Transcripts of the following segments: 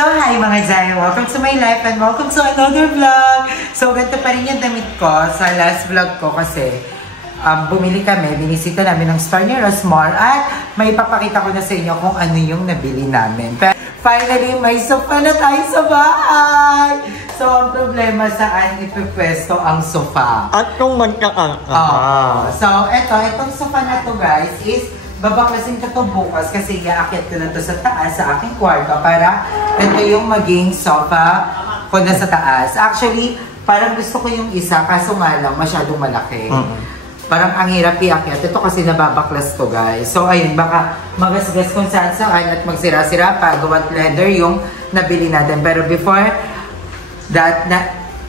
So, hi mga Zaya! Welcome to my life and welcome to another vlog! So, ganito pa rin yung damit ko sa last vlog ko kasi bumili kami, binisita namin ng store ni Rosmar at may ipapakita ko na sa inyo kung ano yung nabili namin. Pero finally, may sofa na tayo sa bahay! So, ang problema saan ipipwesto ang sofa. At kung So, itong sofa na to guys is babaklasin ko to bukas kasi iaakit ko na to sa taas sa aking kwarto para ito yung maging sofa ko na sa taas. Actually, parang gusto ko yung isa kaso nga lang masyadong malaki. Parang ang hirap iakyat. Ito kasi nababaklas to guys. So ayun, baka magasgas kung saan-saan at magsira-sira pa. Gawat leather yung nabili natin. Pero before that,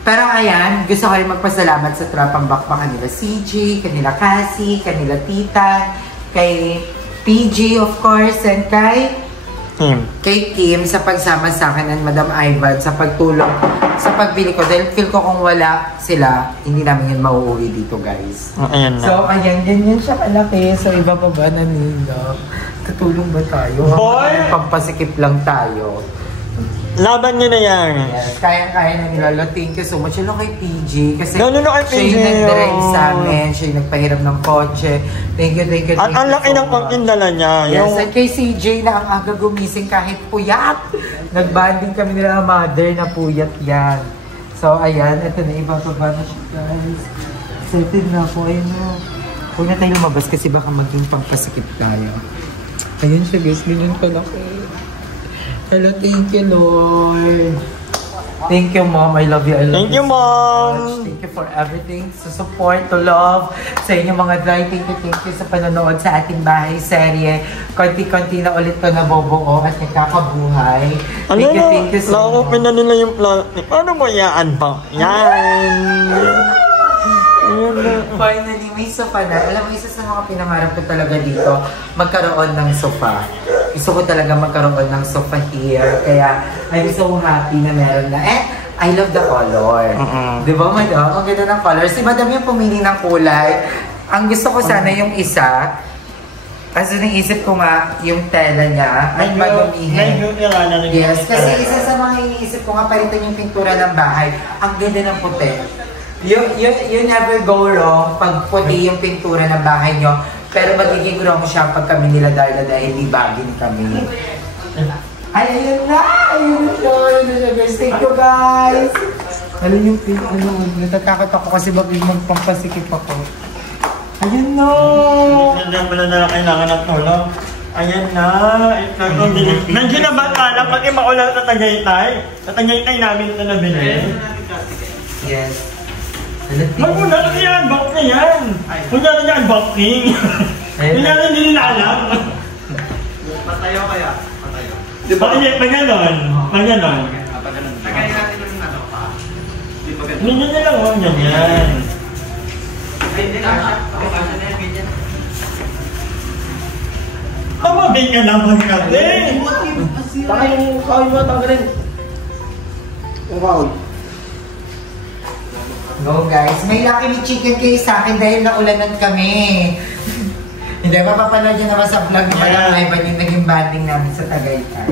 pero ayan, gusto ko rin magpasalamat sa trapang bakpa kanila CJ, kanila Cassie, kanila Tita, kay PG of course, and kay Kim sa pagsama sa akin and Madam Ivan sa pagtulong sa pagbili ko. Dahil feel ko kung wala sila, hindi namin yun mauuwi dito guys. So ayan, ganyan siya kalaki. So iba pa ba na nila? Tutulong ba tayo? Boy! Pampasikip lang tayo. Laban nyo na yan. Yes, kaya-kaya na nila. Thank you so much. Hello kay PG. Kasi kay siya yung nag-drive sa amin. Siya yung nagpahiram ng kotse. Thank you. At ang laki ng pangkindala niya. Yes, at kay CJ na ang aga gumising kahit puyat. Nagbanding kami nila mother na puyat yan. So, ayan. Ito na, ibang baba na siya guys. Excited na ako. Ayun o. Huwag na tayo lumabas kasi baka maging pangpasikip tayo. Ayun siya guys. Ganyan pala ko. Hello, thank you, Lord. Thank you, Mom. I love you. I love you. Thank you, Mom. Thank you for everything. Sa support, to love. Sa inyo mga dry. Thank you sa panonood sa ating bahay serye. Konti-konti na ulit ko nabubuo at nagkakabuhay. Thank you so much. Na-open na nila yung plastic. Paano mo yan ba? Yan. Finally, may sofa na. Alam mo, isa sa mga pinangarap ko talaga dito, magkaroon ng sofa. Gusto ko talaga magkaroon ng sofa here. Kaya, I'm so happy na meron na. And, I love the color. Di ba, Madam? Ang ganda ng color. Si Madam yung pumili ng kulay. Ang gusto ko sana yung isa. Kasi naisip ko nga, yung tela niya ay madumihin. Yes, kasi isa sa mga iniisip ko nga, palitan yung pintura ng bahay. Ang ganda ng puti. You never go wrong pag puti yung pintura ng bahay nyo. Pero magiging wrong siya pag kami nila dahil di bagin kami. Ay, ayun na! Ayun na guys. Thank you guys! Alam yung natatakot ako kasi magpampasikip ako. Ayun na! Nandiyan pala na kailangan ng tulong. Ayan na! Nandiyan na ba kala pag maulan sa Tagaytay? Sa Tagaytay namin ito nabili. Yes. Magmula na i-unbox na yan! Kung na niya unboxing! Kung na hindi nila alam! Patayo kaya? Patayo. Diba? Pag-ganon. Pag-ganon. Tagayin natin yung ano pa. Hindi nyo lang huwag nyo yan. Ay, hindi lang siya. Kasi na yan, ganyan. Tamagay ka naman kasi! Taka yung kahoy mo, tanggalin. Yung kahoy. Go guys, may Lucky Me Chicken kayo sa akin dahil naulanan kami. Hindi, mapapanood nyo naman sa vlog ni Madam Ivan yung naging banding namin sa Tagaytay.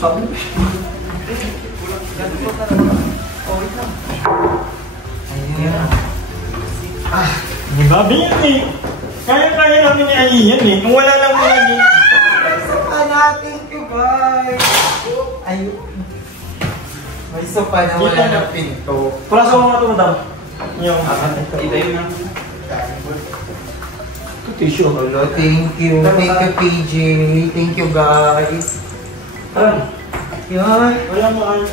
Sabi? Diba, Bini? Kaya-kaya namin ni Aiyan eh. Kung wala lang muna din. Sopa natin ko guys! Ayun. May sopa na wala ng pinto. Pula sa mga tumutang. Yung Ito yun lang. Tissue. Hello, thank you. Thank you, PG. Thank you, guys. Yun. wala mo ano.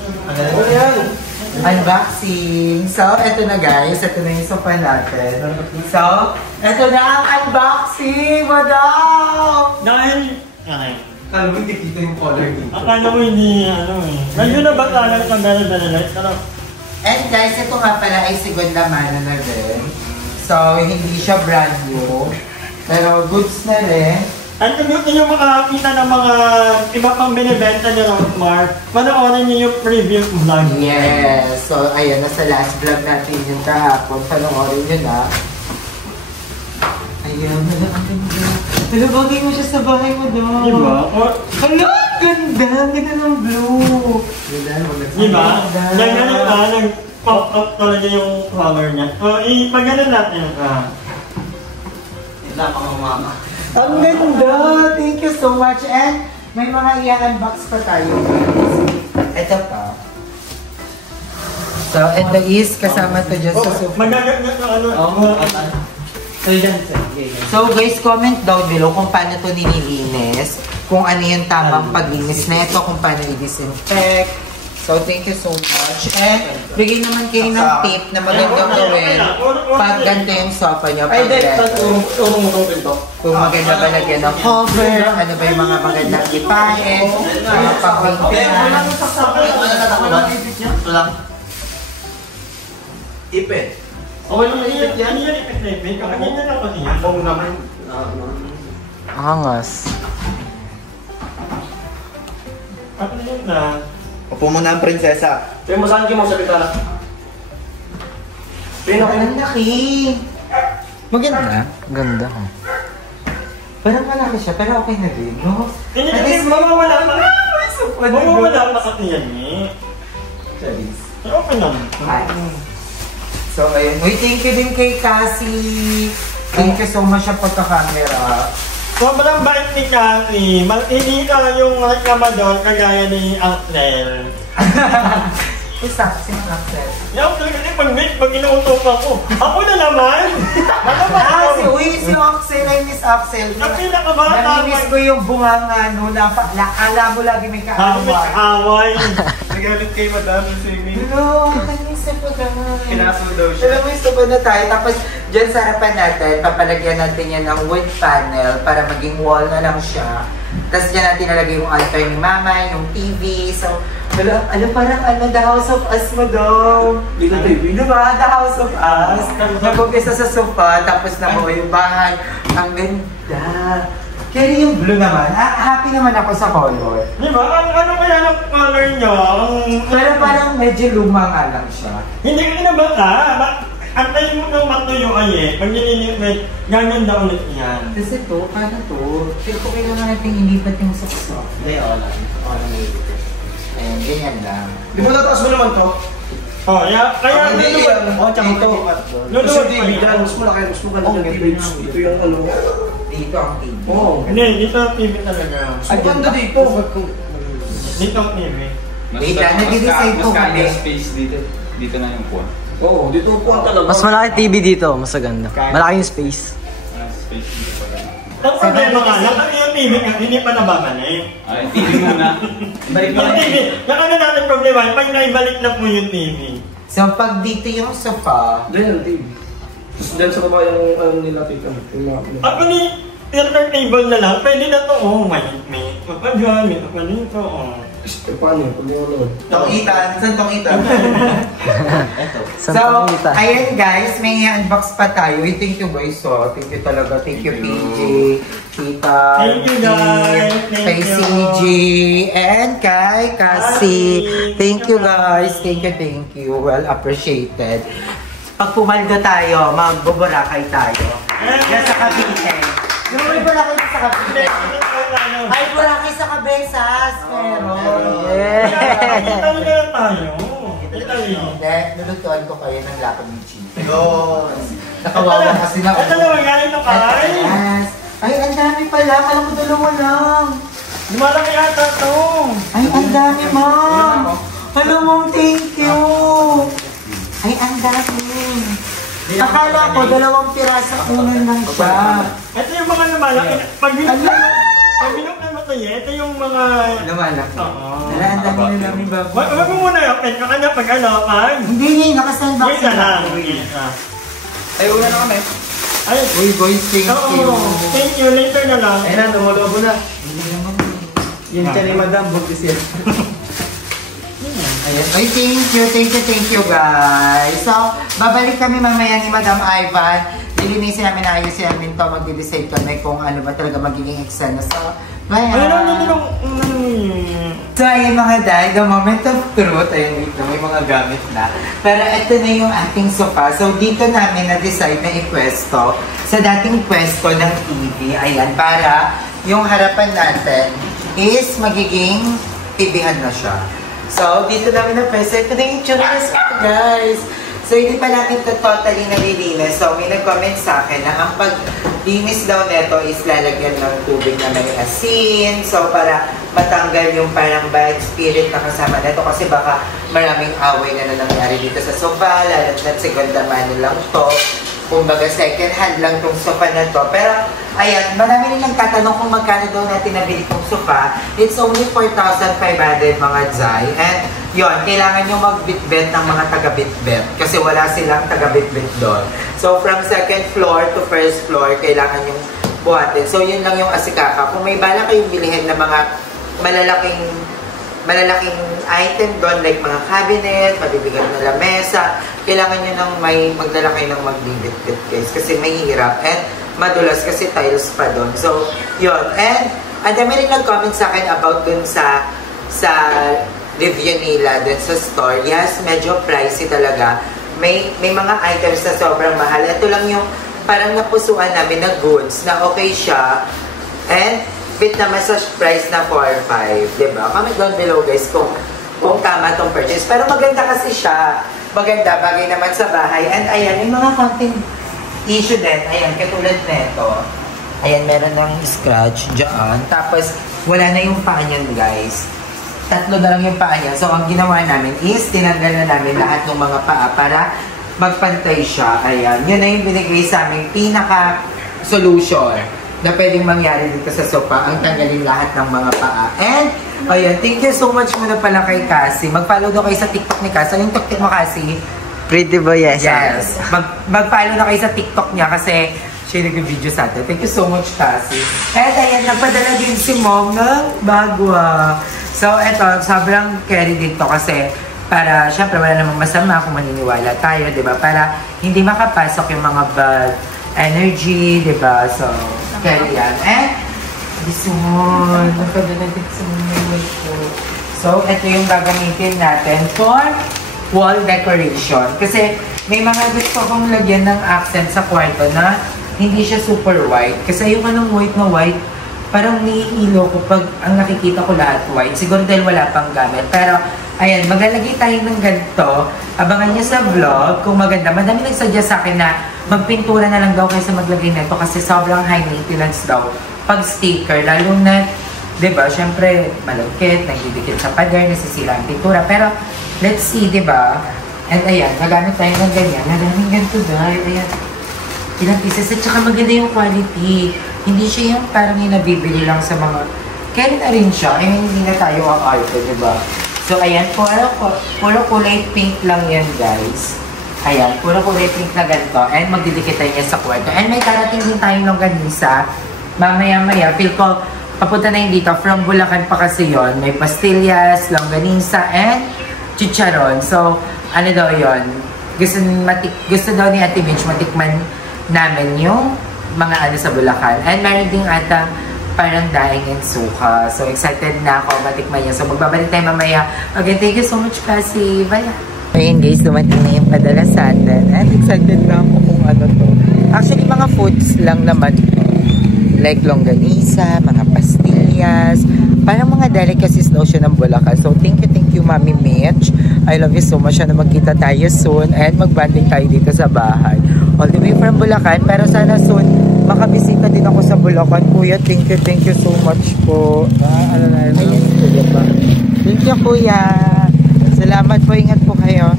Ayan. Unboxing. So, eto na guys. Eto na yung sofa natin. So, eto na ang unboxing! Madam! Dahil... Kala mo hindi kita yung color dito. Akala mo hindi ano eh. Nandiyo na ba talang pang dala-dala? And guys, ito nga pala ay segunda mano na rin. So, hindi siya brand new. Pero goods na rin. At kung gusto nyo makakita ng mga iba pang binibenta ni Rockmart, panoorin nyo yung previous vlog. Yes! So, ayan, nasa last vlog natin yung kahapon. Panoorin nyo na. Ayan, ang ganda. Hala, bagay mo siya sa bahay mo doon. Diba? Hala, ang ganda! Ang ganda ng blue. Diba? Nag-pop up talaga yung color niya. So, ipag-ganon natin. Wala pa kang mama. Ang ganda! Thank you so much. And may mga i-unbox pa tayo. Ito pa. So, ito is kasama to dyan sa sofa. Magagamit ng ano. So guys, comment down below kung paano to nililinis. Kung ano yung tamang paglinis na ito, kung paano i-disinfect. So thank you so much. And bigay naman kayo ng tip na magandang gawin pag ganito yung sofa nyo. Kung maganda ba lagyan ng cover, ano ba yung mga magandang ipahin, mga pang-maintenance. Ito lang. Ipit. Okay lang ipit yan. Ano yan ipit na ipit? Kakanin na lang kasi yan. Oo naman. Angas. At yun na. Upo mo na ang prinsesa. Pero masahan mo sa bitala. Ang laki. Maganda. Ganda. Parang malaki siya, pero okay na din, no? Hindi kasi mawawala pa. Mawawala pa kasi yan eh. Okay naman. So, ayun. Uy, thank you din kay Cassie. Thank you so much sa pagka-camera. Sobrang bait ni Cassie. Hindi ka yung reklamador kagaya ni Axel. Isa, sino Axel? Yung Axel kasi pag inuutokan ko. Ako na naman! Si Axel, I miss Axel. Ang pinakabata Namimiss ko yung bunganga, no? Alam mo lagi may kaaway. Away. Nagalit kay madam yung swimming. No, kanyang pa naman. Pinaso daw siya. Alam mo yung sopa na tayo, tapos dyan sa harapan natin, papalagyan natin yan ng wood panel para maging wall na lang siya. Tapos dyan natin nalagay yung altar ni Mama, yung TV. So, parang The House of Us mo daw. Dito TV? Diba? The House of Us. Nag-umpisa sa sofa, tapos nabuo yung bahay. Ang ganda. Kaya yung blue naman, happy naman ako sa color. Di ba? Ano kaya ng color niya? Pero parang medyo luma nga lang siya. Hindi ka kinabata. Antayin mo nang matuyo ay eh. Pag nililimit, gaganda ulit yan. Kasi to, paano to? Pero kung kailangan natin ilipat yung sakso. Hindi, wala. Ayan, ganyan lang. Di ba tataas mo naman to? Oh, kaya Hindi yan. Oh, tsaka ito. Luluwag Kasi pa TV yan. dyan. Mas malaki. Mas maganda yung TV. Ito yung ano. Dito ang TV. Oo. Hindi, dito ang TV talaga. Mas maganda dito. Dito ang TV. Wait lang, nag-decide po kami. space dito. Dito na yung kuha. Oo, dito upuan talaga. Mas malaki TV dito, mas maganda. Malaki yung space. Space dito pala. Ang problema nga lang, ang yung TV nga, hindi pa nababalik. Ay, TV muna. Balik mo Yung TV, yung ano natin problema, pag naibalik na po yung TV. So, pag dito yung sofa, Diyan yung TV. Tapos dyan sa baba yung ano nila tita. Ako ni, center table na lang, pwede na to, oh, may pa dyan, may pa dito, oh. Paano yun? Kung yung Tongitan. Saan tongitan? so, ayan guys, may unbox pa tayo. Thank you guys, so, thank you talaga. Thank you, PJ, Tita, Thank you, guys. Thank kay you. CJ, and kay Cassie. Thank you guys, thank you. Well appreciated. Pag pumaldo tayo, magbuburakay tayo. Yan sa Cavite. Yung may burakay sa Cavite. Ay, burakay sa Cabezas, pero... Kita mo na lang tayo. Italy. Hindi, nulutuan ko kayo ng lapag ni Chico. Yun. Nakawawa kasi na Ito naman galing na kain. Yes. Ay, ang dami pala. Alam ko dalawa lang. Lumalaki ata to. Ay, ang dami, ma'am. Alam mo, thank you. Ay, ang dami. Akala ko, 2 pirasa unan lang siya. Ito yung mga lumalaki. Pag binok na matayo, ito yung mga... Lumalaki. Oo. Tara, ang dami na namin bago. Wag mo muna yung pet. Kanya pag ano, pag... Hindi, naka-stand back Wait na lang. Ay, una na kami. Ay, Uy, boys, thank you. thank you. Later na lang. Ayun na, dumalobo na. Yung tiyan ni Madam, bugis yan. Ayan. Ay, thank you guys. So, babalik kami mamaya ni Madam Ivan. lilinisin namin, ayusin namin to, magde-decide kami kung ano ba talaga magiging eksena. So, bye! So, ayun mga dahil, the moment of truth, ayun, wait lang, may mga gamit na. Pero ito na yung ating sofa. So, dito namin na-decide na ipwesto sa dating pwesto ng TV. Ayan, para yung harapan natin is magiging TV-han na siya. So, dito namin na-pwesto. Ito na yung churros, guys. So, hindi pa natin ito totally nalilinis. So, may nag-comment sa akin na ang paglinis daw neto is lalagyan ng tubig na may asin. So, para matanggal yung parang bad spirit na kasama neto. Kasi baka maraming away na nangyari dito sa sofa. Lalo na't segunda mano lang to. Kumbaga, second hand lang tong sofa na to. Pero, ayan, marami rin nagtatanong kung magkano daw natin nabili tong sofa. It's only 4,500 mga Zay. And, yun, kailangan nyo mag-bitbet ng mga taga-bitbet. Kasi wala silang taga-bitbet doon. So, from second floor to first floor, kailangan yung buhatin. So, yun lang yung asikaka. Kung may bala kayong bilihin na mga malalaking item doon, like mga cabinet, mabibigyan na lamesa, kailangan nyo nang may magdala kayo ng magbibit-bit guys. Kasi may hirap and madulas kasi tiles pa doon. So, yun. And, dami rin nag-comment sa akin about dun sa review nila dun sa store. Yes, medyo pricey talaga. May mga items na sobrang mahal. Ito lang yung parang napusuan namin na goods na okay siya. And, bit naman sa price na 4-5, diba? Comment down below guys kung tama tong purchase. Pero maganda kasi siya. Maganda, bagay naman sa bahay. And ayan, yung mga konting issue din. Ayan, katulad nito. Ayan, meron ng scratch dyan. Tapos, wala na yung paa niyan guys. 3 na lang yung paa niya. So, ang ginawa namin is, tinanggal na namin lahat ng mga paa para magpantay siya. Ayan, yun na yung binigay sa aming pinaka-solution na pwedeng mangyari dito sa sofa, ang tanggalin lahat ng mga paa. And, ayun, thank you so much muna pala kay Cassie. Mag-follow daw kayo sa TikTok ni Cassie. Yung TikTok mo, Cassie? Pretty boy, yes. Yes. Mag-follow na kayo sa TikTok niya kasi siya nag-video sa atin. Thank you so much, Cassie. And ayan, nagpadala din si Mom ng bagwa. So, eto, sobrang carry dito kasi para, syempre, wala namang masama kung maniniwala tayo, di ba? Para hindi makapasok yung mga bad energy, di ba? So, carry yan. And, this one, nagpadala din si Mom. So, ito yung gagamitin natin for wall decoration. Kasi, may mga gusto kong lagyan ng accent sa kwarto na hindi siya super white. Kasi ayoko ng white na white, parang nihilo ko pag ang nakikita ko lahat white. Siguro dahil wala pang gamit. Pero, ayan, maglalagay tayo ng ganito. Abangan niyo sa vlog kung maganda. Madami nagsuggest sa akin na magpintura na lang daw kaysa maglagay nito kasi sobrang high maintenance daw pag sticker. Lalo na, diba, syempre, malungkit, nagdidikit sa pader, nasisira ang pintura. Pero, let's see, diba? And ayan, nagamit tayo ng ganyan. Nadaming ganito dahil, ayan, ilang pieces. At saka maganda yung quality. Hindi siya yung parang yung nabibili lang sa mga... Kaya na rin siya. I mean, hindi na tayo ang arte, diba? So, ayan, puro kulay pink lang yan, guys. Ayan, puro kulay pink na ganito. And magdidikit tayo niya sa kwarto. And may karating din tayong longganisa. Mamaya-maya, feel ko, papunta na yun dito. From Bulacan pa kasi yon. May pastillas, longganisa, and chicharon. So, ano daw yun? Gusto daw ni Ate Mitch matikman namin yung mga ano sa Bulacan. And meron din ata parang daing and suka. So, excited na ako matikman niya. So, magbabalik tayo mamaya. Again, thank you so much, Cassie. Bye! Ayun guys, dumating na yung padala sa atin. And excited na ako kung ano to. Actually, mga foods lang naman to. Like longganisa, mga pastillas, parang mga delicacies daw siya ng Bulacan. So, thank you, Mami Mitch. I love you so much. Sana magkita tayo soon and magbanding tayo dito sa bahay. All the way from Bulacan. Pero sana soon, makabisita din ako sa Bulacan. Kuya, thank you so much po. Ayan, kuya pa. Thank you, Kuya. Salamat po. Ingat po kayo.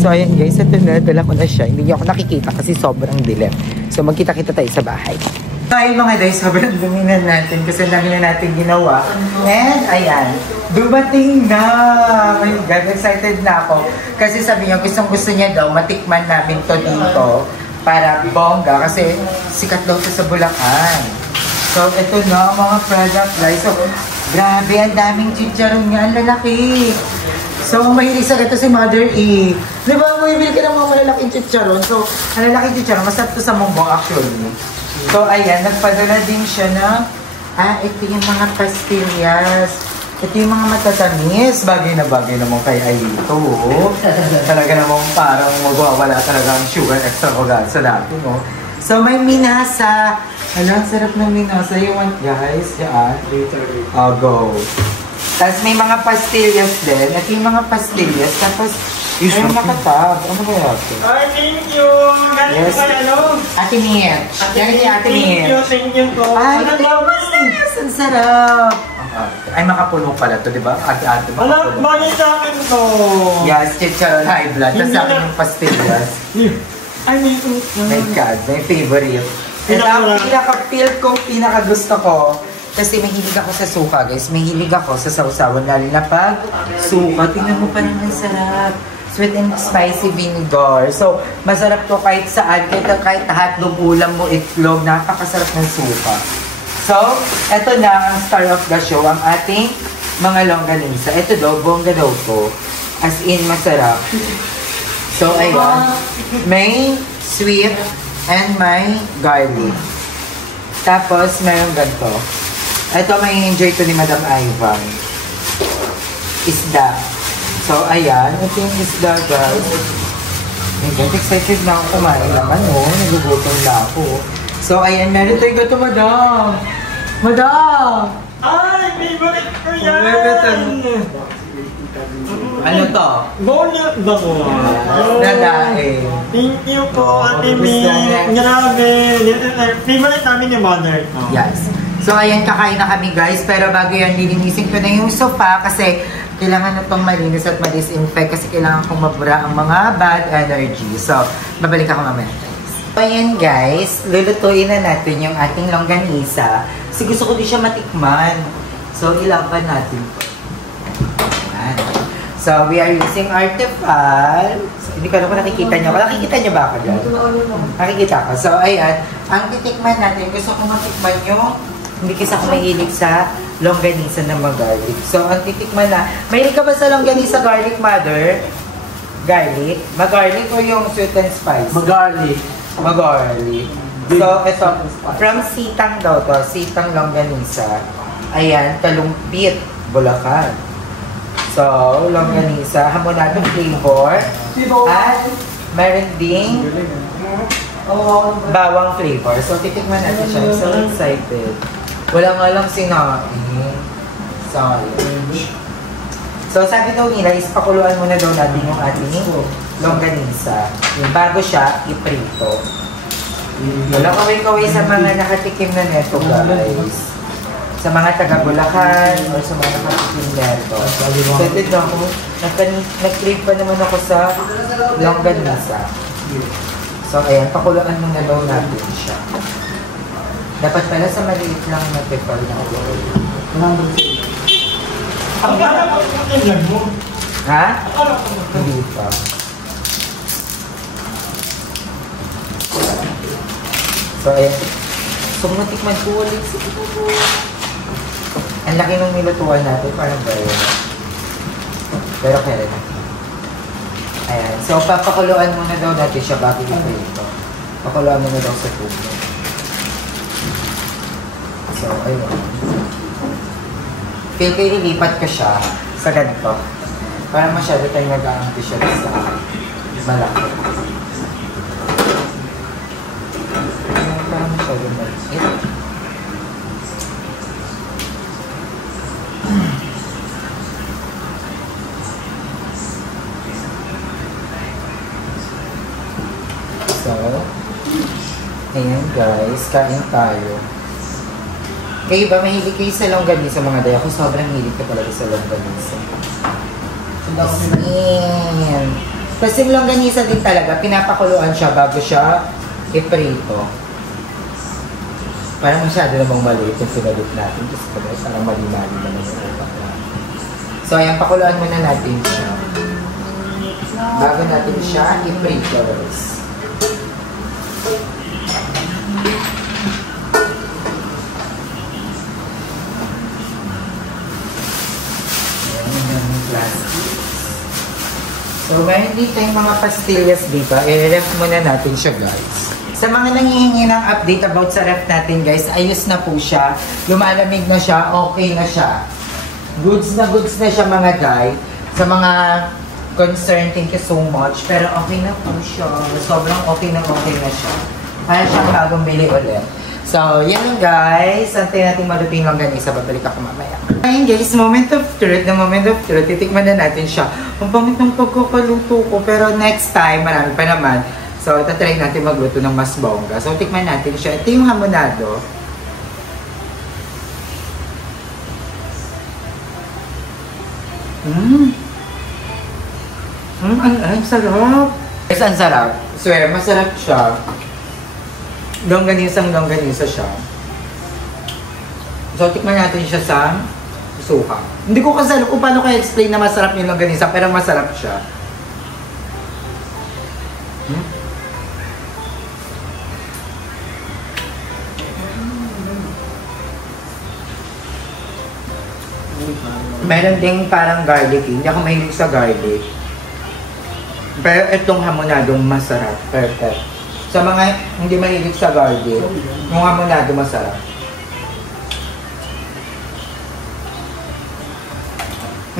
So, ayan guys. Ito na. Dala ko na siya. Hindi niyo ako nakikita kasi sobrang dilim. So, magkita-kita tayo sa bahay. So, ayun mga guys. Sobrang duminan natin kasi dami na natin ginawa. And, ayan. Dumating na! Oh my God, excited na ako. Kasi sabi niya, gusto niya daw, matikman namin to dito para bongga. Kasi sikat daw sa Bulacan. So, ito na mga product guys. So, grabe, ang daming chicharon niya. Ang lalaki. So, mahilig sa gato si Mother E. Di ba, bumibili ka ng mga malalaking chicharon. So, malalaking chicharon, masarap to sa munggo actually. So, ayan, nagpadala din siya na, ito yung mga pastillas. Ito yung mga matatamis. Bagay na bagay naman kay Aito. Talaga namang parang magwawala talaga ang sugar extravaganza natin, no? So, may minasa. Alam, sarap ng minasa. You want, guys? Yan. I'll go. Tapos may mga pastillas din. Ito yung mga pastillas. Tapos, yung nakatab. Ano ba ito? Ay, thank you! Galing Yes. ko kay ano? Ate Mitch. Yan si Ate Mitch. Thank you po. Ay, Ano ito yung ba? pastillas. Ang sarap. Ay, makapuno pala to, di ba? Ate-ate Wala, makapuno. bagay sa akin to. Yes, chicharon high blood. Tapos Hindi sa akin na- yung pastillas. Ay, may My God, my favorite. And ang pinaka-gusto ko, kasi mahilig ako sa suka, guys. Mahilig ako sa sausawan, lalo na pag suka. Tingnan mo pa naman sarap. Sweet and spicy vinegar. So, masarap to kahit saan. Kahit hotdog, ulam mo, itlog. Napakasarap ng suka. So, eto na ang star of the show, ang ating mga longganisa. Ito daw, bongga daw to. As in, masarap. So, ayan. May sweet and may garlic. Tapos, mayroong ganito. Ito, may enjoy to ni Madam Ivan. Isda. So, ayan. Ito yung isda, guys. Medyo excited na ako kumain naman, oh. Nagugutom na ako. So, ayan. Meron tayo gato, Madam. Madam! Ay, favorite ko yan! Ano to? Bonnet ba ko? Dadae. Thank you po, Ate gusto May. niya. Grabe. Favorite namin ni Mother. Yes. So, ayan, kakain na kami, guys. Pero bago yan, lilinisin ko na yung sofa kasi kailangan na itong malinis at ma-disinfect kasi kailangan kong mabura ang mga bad energy. So, babalik ako mamaya, guys. So, ayan, guys. Lulutuin na natin yung ating longganisa. Kasi gusto ko din siya matikman. So, ilaban natin po. Ayan. So, we are using artefal. So, hindi ko alam kung nakikita nyo. Nakikita nyo ba ako dyan? Nakikita ko. So, ayan. Ang titikman natin, gusto ko matikman yung hindi kasi ako mahilig sa longganisa na mag-garlic. So, ang titikman na, mahilig ka ba sa longganisa garlic, Mother? Garlic? Mag-garlic o yung sweet and spice? Mag-garlic. Mag-garlic. So, ito, from Sitang daw to, Sitang longganisa. Ayan, Talumpit, Bulacan. So, longganisa, hamonadong flavor. At meron ding bawang flavor. So, titikman natin siya. I'm so excited. Wala nga lang sinabi. Sorry. So, sabi daw nila, is pakuluan muna daw natin yung ating longganisa. Bago siya iprito. Wala kaway-kaway sa mga nakatikim na neto, guys. Sa mga taga-Bulacan or sa mga nakatikim neto. Excited na ako. Nag-crave pa naman ako sa longganisa. So, ayan, pakuluan muna daw natin siya. Dapat pala sa maliit lang na tepal na ako. Ang ganda mo yung mo. Ha? Hindi pa. So, ayan. So, matikman ko ulit. Ang laki nung nilutuan natin, parang bayo. Pero kaya na. Ayan. So, papakuluan muna daw natin siya bago ito. Pakuluan muna daw sa tubig. So, ayun. Feel ko ililipat ko siya sa ganito. Para masyado tayong nag-aangti siya sa malaki. Parang masyado maliit. So, ayan guys, kain tayo. Kayo ba mahilig kayo sa longganisa mga day? Ako sobrang hilig ko talaga sa longganisa. Ayan. Kasi yung longganisa din talaga, pinapakuluan siya bago siya iprito. Parang masyado namang maliit yung sinalit natin. Kasi parang mali-mali naman yung utak natin. So ayan, pakuluan muna natin siya. Bago natin siya iprito. Plastic. So, meron dito yung mga pastillas dito. I-ref muna natin siya, guys. Sa mga nangihingi ng update about sa ref natin, guys, ayos na po siya. Lumalamig na siya, okay na siya. Goods na siya, mga guys. Sa mga concern, thank you so much. Pero okay na po siya. Sobrang okay na siya. Para siyang bagong bili ulit. So, yan lang guys. Antay natin maluting lang ganisa. Babalik ako mamaya. Ayun guys, moment of truth. The moment of truth. Titikman na natin siya. Ang pangit ng pagkakaluto ko. Pero next time, marami pa naman. So, tatry natin magluto ng mas bongga. So, tikman natin siya. Ito yung hamonado. Ang sarap. Guys, ang sarap. Swear, masarap siya. Longganisa siya. So, tikman natin siya sa suka. Hindi ko kasi alam kung paano kaya explain na masarap yung longganisa, pero masarap siya. Meron ding parang garlic. Hindi ako mahilig sa garlic. Pero itong hamonadong masarap. Perfect. Sa mga hindi mahilig sa garlic, yung hamonado masarap.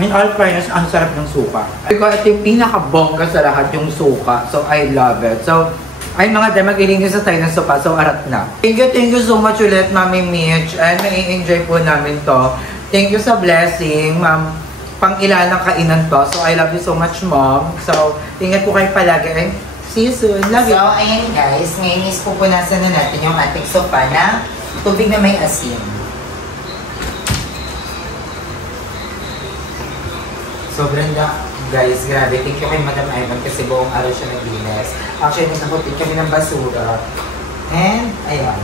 In all fairness, ang sarap ng suka. Ito yung pinaka-bongga sa lahat yung suka. So, I love it. So, ay mga tayo, mag-ilinis na tayo ng suka. So, arat na. Thank you so much ulit, Mami Mitch. And nai-enjoy po namin to. Thank you sa blessing, Ma'am. Pang-ilan ng kainan to. So, I love you so much, Mom. So, ingat po kayo palagi. And see you soon. Love you. So, ayan guys. Ngayon is pupunasan na natin yung ating sopa na tubig na may asin. Sobrang guys, grabe. Thank you kay Madam Ivan kasi buong araw siya naglinis. Actually, nakakutin kami ng basura. And, ayan.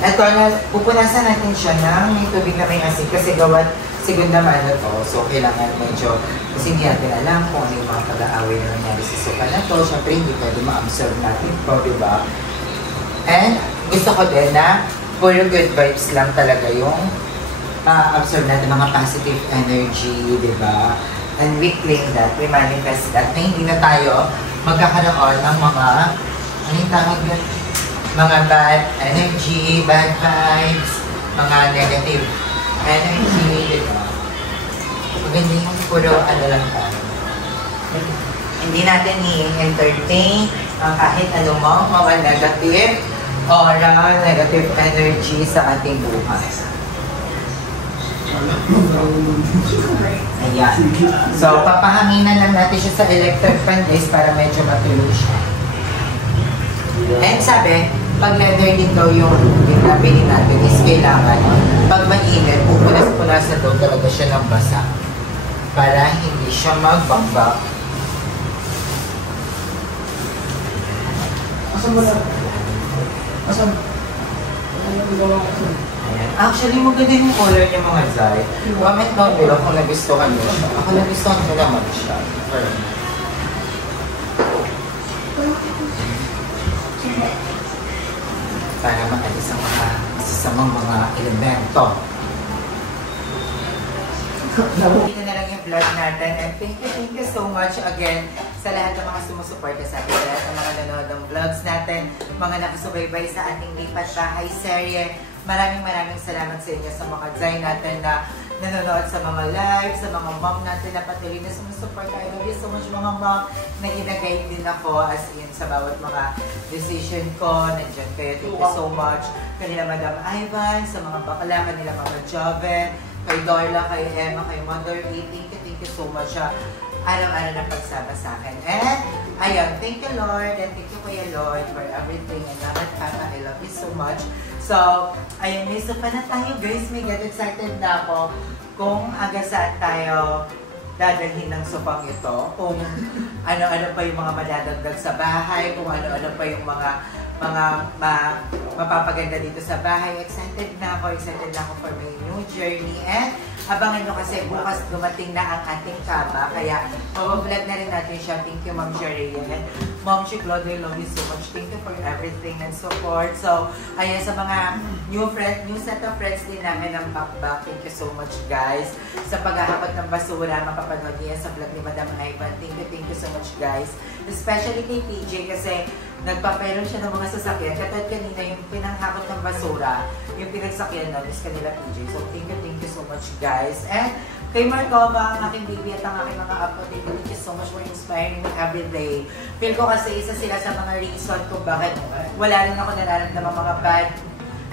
Ito na, pupunasan natin siya ng may tubig na may asin kasi gawat segunda mano to. So, kailangan medyo kasi hindi natin alam kung ano yung mga pag-aaway na nangyari sa sopa na to. Siyempre, hindi pwede ma-absorb natin ito, diba? And, gusto ko din na puro good vibes lang talaga yung ma-absorb natin mga positive energy, diba? And we claim that, we manifest that, na hindi na tayo magkakaroon ng mga, ano yung tawag yun? Mga bad energy, bad vibes, mga negative energy, diba? Maganda yung puro ano lang tayo. Hindi natin i-entertain ang kahit anumang mga negative aura, negative energy sa ating buhay. Ayan. So, papahanginan lang natin siya sa electric fan guys para medyo matuloy siya. And sabi, pag leather din daw yung pinapili natin is kailangan pag mainit, pupunas-punas na daw talaga siya ng basa para hindi siya magbambak. Asan mo lang? Asan? Ayan. Actually, maganda yung color niya mga Zay. Comment down below kung nagustuhan niyo siya. Ako nagustuhan ko naman siya. Para maalis ang mga masasamang mga elemento. Dito na lang yung vlog natin. And thank you so much again sa lahat ng mga sumusuporta sa atin, sa lahat ng mga nanonood ng vlogs natin, mga nakasubaybay sa ating Lipat Bahay serye. Maraming salamat sa inyo sa mga Zay natin na nanonood sa mga live, sa mga mom natin na patuloy na sumusuporta. I love you so much mga mom na ginagay din ako as in sa bawat mga decision ko. Nandiyan kayo. Thank you so much. Kanila Madam Ivan, sa mga bakla, kanila Mama Joven, kay Dorla, kay Emma, kay Mother E. Thank you so much. Araw-araw na pagsama sa akin. And, ayun, thank you Lord, and thank you Kuya Lord for everything. And Mama Papa, I love you so much. So, ayun, may sopa na tayo guys. May get excited na ako kung hanggang saan tayo dadalhin ng sopang ito. Kung ano-ano pa yung mga madadagdag sa bahay, kung ano-ano pa yung mga mapapaganda dito sa bahay. Excited na ako for my new journey. And abangan nyo kasi bukas dumating na ang ating kama. Kaya, mag-vlog na rin natin siya. Thank you, Ma'am Sharia. And Ma'am Chiclodo, I love you so much. Thank you for everything and support. So, ayan, sa mga new set of friends din namin ng Bakbak. Thank you so much, guys. Sa paghahakot ng basura, mapapanood niya sa vlog ni Madam Ivan. Thank you so much, guys. Especially kay PJ kasi nagpapairon siya ng mga sasakyan. Katulad kanina, yung pinanghakot ng basura, yung pinagsakyan na, is kanila PJ. So, thank you so much, guys. And kay Marcova, ang aking baby at ang aking mga apo, thank you so much for inspiring me every day. Feel ko kasi isa sila sa mga reason kung bakit wala rin ako nararamdaman mga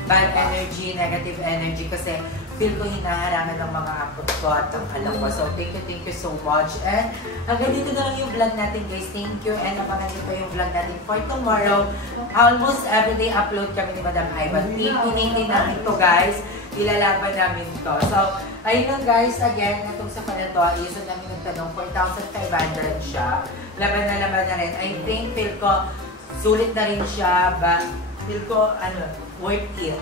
bad energy, negative energy kasi feel ko hinaharangan ng mga apo ko at ang alam ko. So, thank you so much. And hanggang dito na lang yung vlog natin, guys. Thank you. And abangan nyo pa yung vlog natin for tomorrow. Almost everyday upload kami ni Madam Ivan. Pinitin namin to, guys. Ilalaban namin to. So, ayun lang, guys. Again, itong sa pala to, isa namin nagtanong, 4,500 siya. Laban na rin. I think, feel ko, sulit na rin siya, but feel ko, worth it.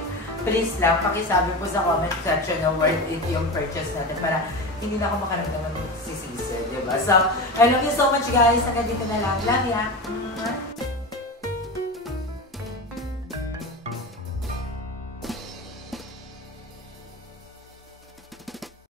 Please lang, pakisabi po sa comment section na worth it yung purchase natin para hindi na ako makaramdaman ng sisisi, diba? So, I love you so much, guys. Hanggang dito na lang. Love ya!